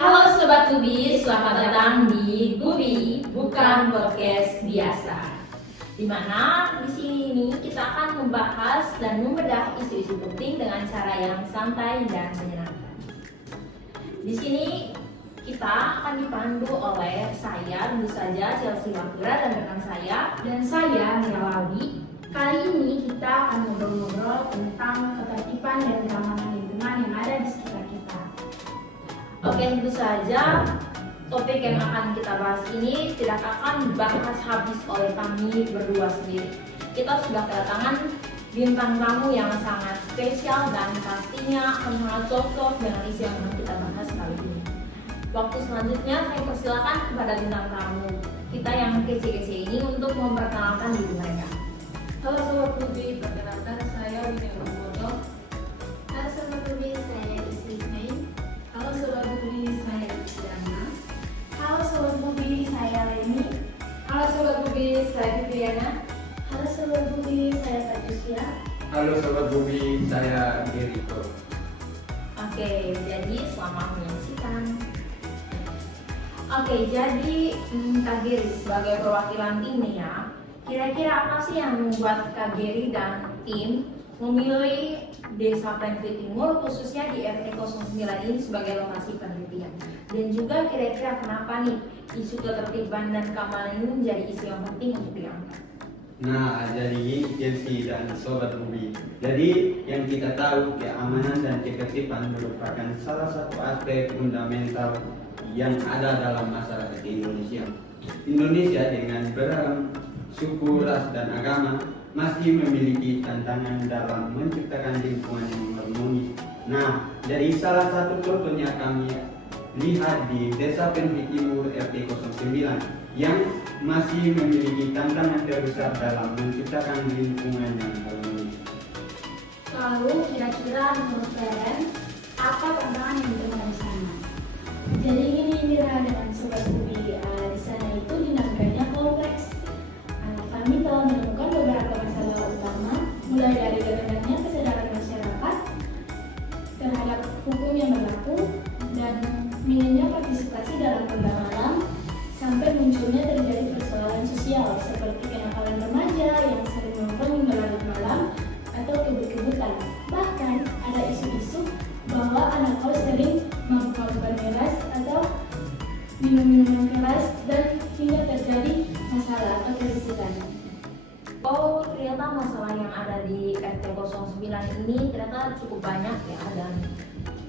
Halo Sobat Gubi, selamat datang di Gubi, bukan podcast biasa. Dimana di sini nih kita akan membahas dan membedah isu-isu penting dengan cara yang santai dan menyenangkan. Di sini kita akan dipandu oleh saya, tentu saja Chelsea Makura dan rekan saya, dan saya Melawi. Kali ini kita akan ngobrol-ngobrol tentang ketertiban dan keamanan lingkungan yang ada di sekitar kita. Oke, tentu saja topik yang akan kita bahas ini tidak akan dibahas habis oleh kami berdua sendiri. Kita sudah kedatangan bintang tamu yang sangat spesial dan pastinya akan sangat cocok dengan isu yang akan kita bahas kali ini. Waktu selanjutnya saya persilakan kepada bintang tamu kita yang kece-kece ini untuk memperkenalkan diri mereka. Halo Sobat Gubi, perkenalkan saya Winnie Roboto. Halo Sobat Gubi, saya Ismail. Halo Sobat Gubi, saya Isyana. Halo Sobat Gubi, saya Leni. Halo Sobat Gubi, saya Viviana. Halo Sobat Gubi, saya Patricia. Halo Sobat Gubi, saya Gerito. Oke, jadi selamat menyaksikan. Oke, jadi Kak Geri sebagai perwakilan tim nih ya, kira-kira apa sih yang membuat Kak Geri dan tim memilih Desa Plenty Timur khususnya di RT 09 ini sebagai lokasi penelitian? Dan juga kira-kira kenapa nih isu ketertiban dan keamanan ini menjadi isu yang penting untuk diangkat? Nah, jadi Chelsea dan Sobat Gubi. Jadi yang kita tahu keamanan dan ketertiban merupakan salah satu aspek fundamental yang ada dalam masyarakat Indonesia. Indonesia dengan beragam suku, ras, dan agama masih memiliki tantangan dalam menciptakan lingkungan yang harmonis. Nah, dari salah satu contohnya kami lihat di Desa Plenty Timur RT 09 yang masih memiliki tantangan terbesar dalam menciptakan lingkungan yang harmonis. Lalu kira-kira menurut kalian apa tantangan yang ditemukan di sana? Jadi ini Mira dengan Sobat Gubi, di sana itu dinamikanya kompleks. Kami telah menemukan beberapa masalah utama, mulai dari rendahnya kesadaran masyarakat terhadap hukum yang berlaku dan minimnya partisipasi dalam program alam, sampai munculnya terjadi persoalan sosial seperti kenakalan remaja yang sering nongkrong hingga larut malam atau kebut-kebutan. Bahkan ada isu-isu bahwa anak kos sering mabuk-mabukan keras atau minum-minuman keras dan hingga terjadi masalah atau keributan. Oh, ternyata masalah yang ada di RT 09 ini ternyata cukup banyak ya, dan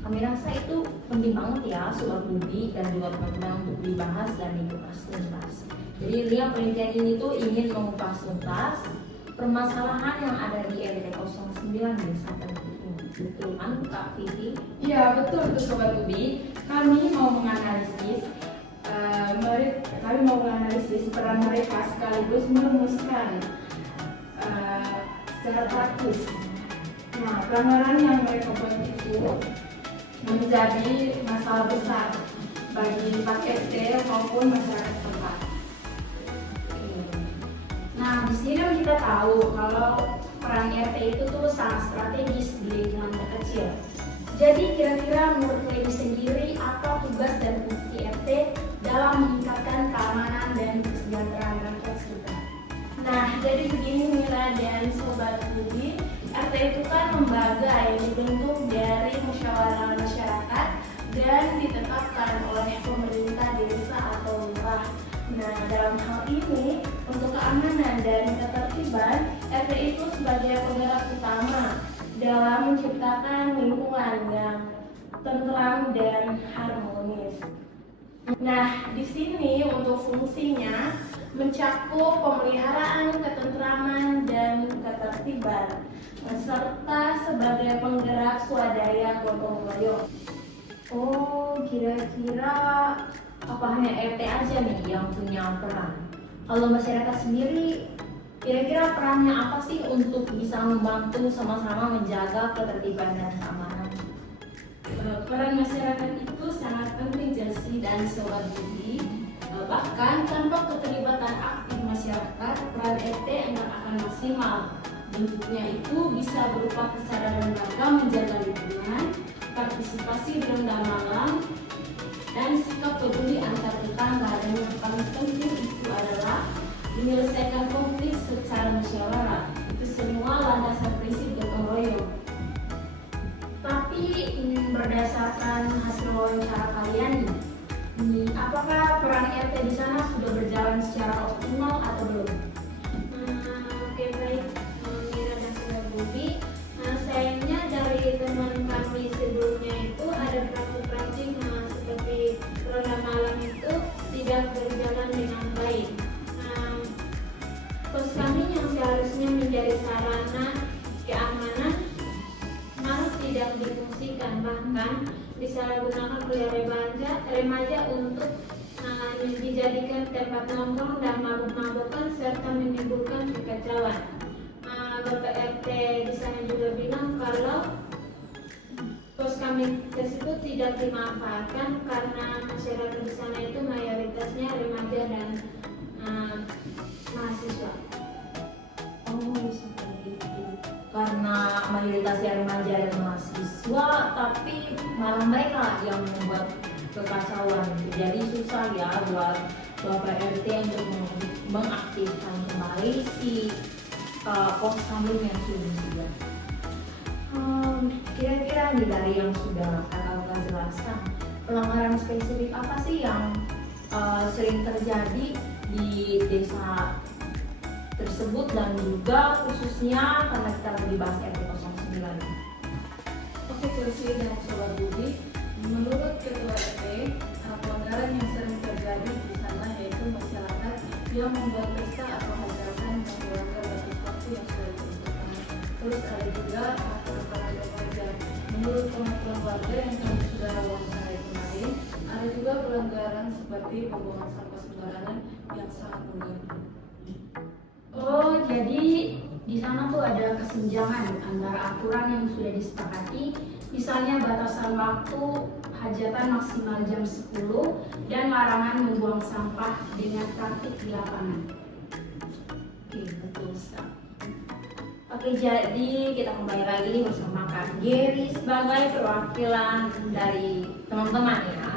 kami rasa itu penting banget ya Sobat Gubi dan juga teman-teman untuk dibahas dan dikupas tuntas. Jadi lihat penelitian ini tuh ingin mengupas tuntas permasalahan yang ada di RT 09 Desa Plenty Timur. Betul kan Kak Vivi? Iya betul Sobat Gubi. Kami mau menganalisis peran mereka sekaligus merumuskan secara praktis. Nah, pelanggaran yang mereka buat itu menjadi masalah besar bagi Pak RT maupun masyarakat tempat. Nah, di sini kan kita tahu kalau peran RT itu tuh sangat strategis di lingkungan terkecil. Jadi kira-kira menurut Lady sendiri apa tugas dan fungsi RT dalam meningkatkan keamanan dan kesejahteraan rakyat sekitar? Nah, jadi begini Mira dan Sobat Gubi, RT itu kan lembaga yang dibentuk dari musyawarah masyarakat dan ditetapkan oleh pemerintah desa atau lurah. Nah, dalam hal ini, untuk keamanan dan ketertiban, RT itu sebagai penggerak utama dalam menciptakan lingkungan yang tentram dan harmonis. Nah, di sini untuk fungsinya mencakup pemeliharaan ketentraman dan ketertiban, serta sebagai penggerak swadaya gotong royong. Oh, kira-kira apa hanya RT aja nih yang punya peran? Kalau masyarakat sendiri, kira-kira perannya apa sih untuk bisa membantu sama-sama menjaga ketertiban dan keamanan? Peran masyarakat itu sangat penting Chelsea dan Sobat Gubi. Bahkan tanpa keterlibatan aktif masyarakat, peran RT enggak akan maksimal. Bentuknya itu bisa berupa kesadaran warga menjaga lingkungan, partisipasi di ronda malam, dan sikap peduli antar tetangga. Dan yang paling penting itu adalah menyelesaikan konflik secara musyawarah. Itu semua landasan prinsip gotong royong. Tapi berdasarkan hasil wawancara kalian nih, apakah peran RT di sana sudah berjalan secara optimal atau belum? Oke, baik, Mira dan Sobat Budi. Sayangnya dari teman kami sebelumnya itu ada praktik-praktik seperti ronda malam itu tidak berjalan dengan baik. Pos kami yang seharusnya menjadi sarana keamanan malah tidak difungsikan, bahkan disalahgunakan oleh remaja untuk dijadikan tempat nongkrong dan mabuk-mabukan serta menimbulkan kekacauan. Bapak RT di sana juga bilang kalau pos kami tersebut tidak dimanfaatkan karena masyarakat di sana itu mayoritasnya remaja dan mahasiswa. Oh, seperti itu. Karena mayoritasnya remaja dan mahasiswa, tapi malah mereka yang membuat kekacauan. Jadi susah ya buat Bapak RT untuk mengaktifkan kembali si pos kami yang sudah. Kira-kira nih dari yang sudah kakak jelaskan, pelanggaran spesifik apa sih yang sering terjadi di desa tersebut dan juga khususnya karena kita lagi bahas RT 09. Oke, Chelsea dan Sobat Budi, menurut Ketua RT, pelanggaran yang sering terjadi di sana yaitu masyarakat yang membuat pesta atau hajatan yang melanggar batas waktu yang sudah ditentukan. Terus ada juga pelanggaran remaja. Menurut pengakuan warga yang kami sudah wawancarai kemarin, ada juga pelanggaran seperti pembuangan sampah sembarangan yang sangat mengganggu. Oh, jadi di sana tuh ada kesenjangan antara aturan yang sudah disepakati, misalnya batasan waktu hajatan maksimal jam 10 dan larangan membuang sampah dengan praktik di lapangan. Oke, betul sekali. Oke, jadi kita kembali lagi bersama Kak Geri sebagai perwakilan dari teman-teman ya.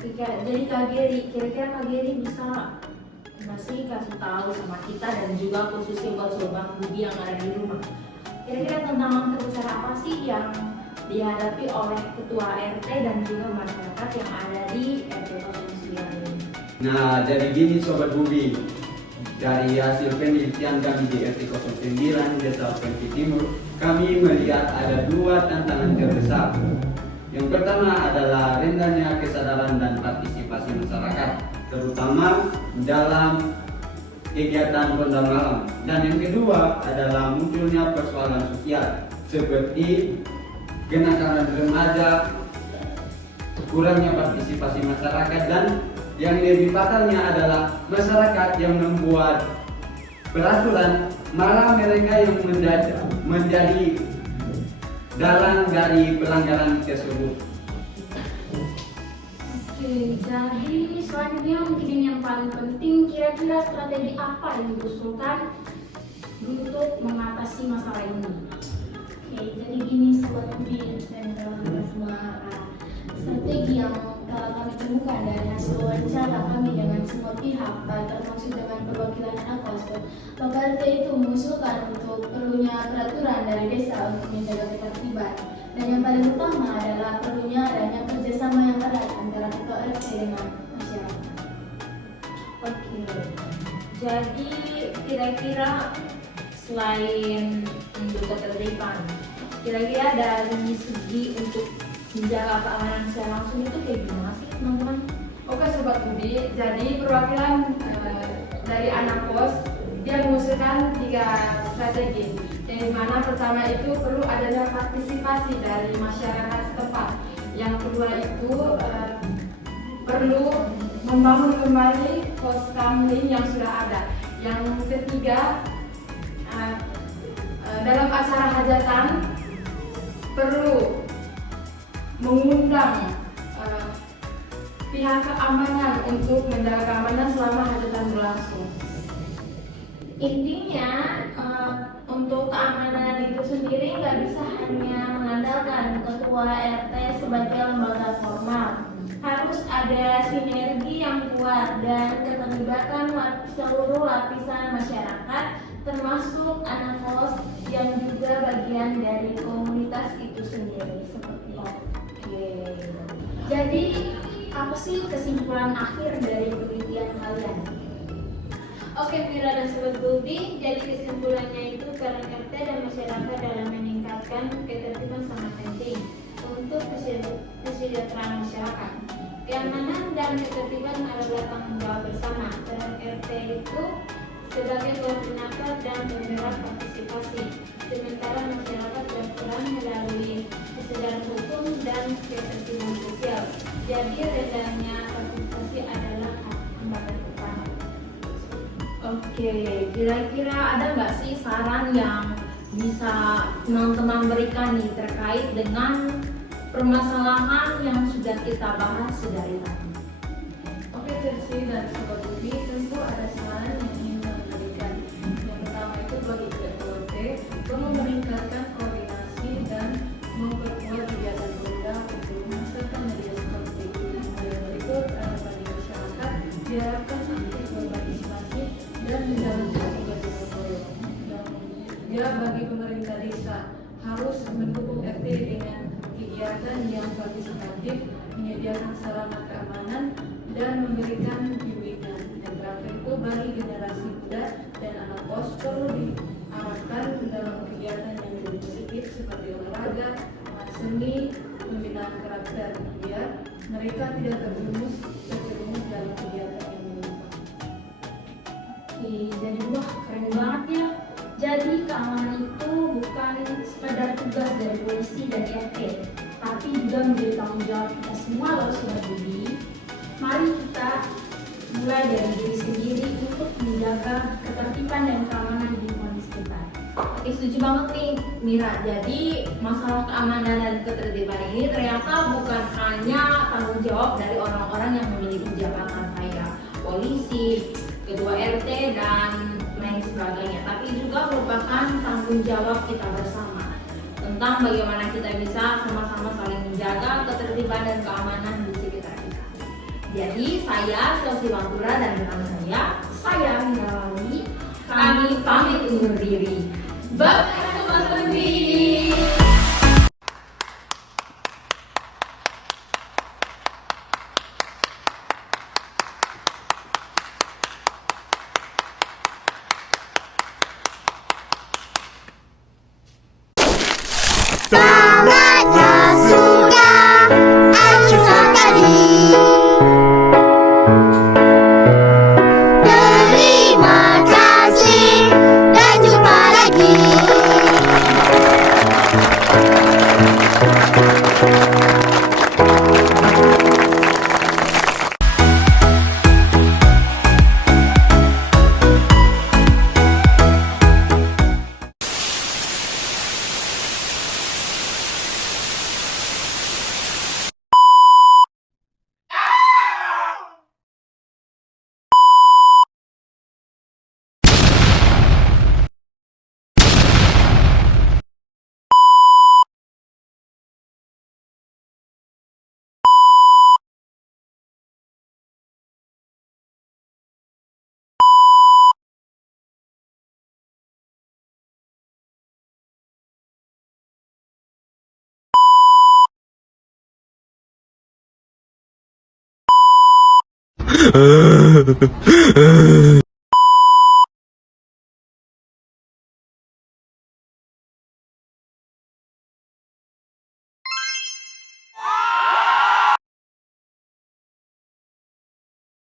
Jadi Kak Geri, kira-kira Kak Geri bisa masih kasih tahu sama kita dan juga khususnya buat Sobat Budi yang ada di rumah. Kira-kira tantangan terbesar apa sih yang dihadapi oleh Ketua RT dan juga masyarakat yang ada di RT 09 ini? Nah, jadi gini Sobat Budi, dari hasil penelitian kami di RT 09 Desa Penki Timur, kami melihat ada dua tantangan terbesar. Yang pertama adalah rendahnya kesadaran dan partisipasi masyarakat, terutama dalam kegiatan ronda malam. Dan yang kedua adalah munculnya persoalan sosial seperti kenakalan remaja, kurangnya partisipasi masyarakat, dan yang lebih fatalnya adalah masyarakat yang membuat peraturan malah mereka yang menjadi dalang dari pelanggaran tersebut. Oke, jadi selanjutnya mungkin yang paling penting, kira-kira strategi apa yang diusulkan untuk mengatasi masalah ini? Oke, jadi gini Sobat Budi dan teman-teman semua, strategi yang telah kami temukan dari hasil wawancara kami dengan semua pihak, termasuk dengan perwakilan anak kos. Bapak RT itu mengusulkan untuk perlunya peraturan dari desa untuk menjaga ketertiban, dan yang paling utama adalah perlunya adanya kerjasama yang erat antara Ketua RT dengan masyarakat. Oke, jadi kira-kira selain untuk ketertiban, kira-kira dari segi untuk menjaga keamanan secara langsung itu kayak gimana sih teman-teman? Oke Sobat Budi, jadi perwakilan dari anak kos dia mengusulkan 3 strategi. Yang mana pertama itu perlu adanya partisipasi dari masyarakat setempat. Yang kedua itu perlu membangun kembali pos kamling yang sudah ada. Yang ketiga dalam acara hajatan perlu mengundang pihak keamanan untuk menjaga keamanan selama hajatan berlangsung. Intinya untuk keamanan itu sendiri nggak bisa hanya mengandalkan mengandalkan ketua RT sebagai lembaga formal. Harus ada sinergi yang kuat dan keterlibatan seluruh lapisan masyarakat, termasuk anak kos yang juga bagian dari komunitas itu sendiri. Seperti itu. Oke. Jadi apa sih kesimpulan akhir dari penelitian kalian? Oke, Mira dan Sobat Gobi, jadi kesimpulannya itu peran RT dan masyarakat dalam meningkatkan ketertiban sangat penting untuk kesejahteraan masyarakat. Keamanan dan ketertiban adalah tanggung jawab bersama. Peran RT itu sebagai koordinator dan penggerak partisipasi, sementara masyarakat berperan melalui kesadaran hukum dan ketertiban sosial. Jadi rendahnya partisipasi adalah hambatan utama. Oke, kira-kira ada nggak sih saran yang bisa teman-teman berikan nih terkait dengan permasalahan yang sudah kita bahas dari tadi? Oke, Chelsea dan Sobat Budi, tentu ada saran yang ingin kami berikan. Yang pertama itu bagi POT perlu meningkatkan koordinasi dan memperkuat kegiatan program hukum serta media seperti yang berikut bagi masyarakat diharapkan aktif berpartisipasi dan menjalankan kegiatan program. Yang bagi pemerintah desa harus mendukung RT dengan kegiatan yang partisipatif, menyediakan sarana keamanan dan memberikan bimbingan. Dan terakhir itu bagi generasi muda dan anak kos perlu diarahkan dalam kegiatan yang lebih positif seperti olahraga, seni, pembinaan karakter biar mereka tidak terjerumus dalam kegiatan yang menyimpang. Oke, jadi wah keren banget ya. Jadi keamanan itu bukan sekadar tugas dari polisi dan RT, tapi juga menjadi tanggung jawab kita semua loh Sobat Budi. Mari kita mulai dari diri sendiri untuk menjaga ketertiban dan keamanan di lingkungan sekitar. Oke, setuju banget nih Mira. Jadi masalah keamanan dan ketertiban ini ternyata bukan hanya tanggung jawab dari orang-orang yang memiliki jabatan kayak polisi, ketua RT dan lain sebagainya, tapi juga merupakan tanggung jawab kita bersama tentang bagaimana kita bisa sama-sama saling menjaga ketertiban dan keamanan di sekitar kita. Jadi saya Chelsea Wantura dan rekan saya Mira, kami pamit undur diri. Bye Sobat Budi. Saatnya sudah akhir sekali. Terima kasih dan jumpa lagi.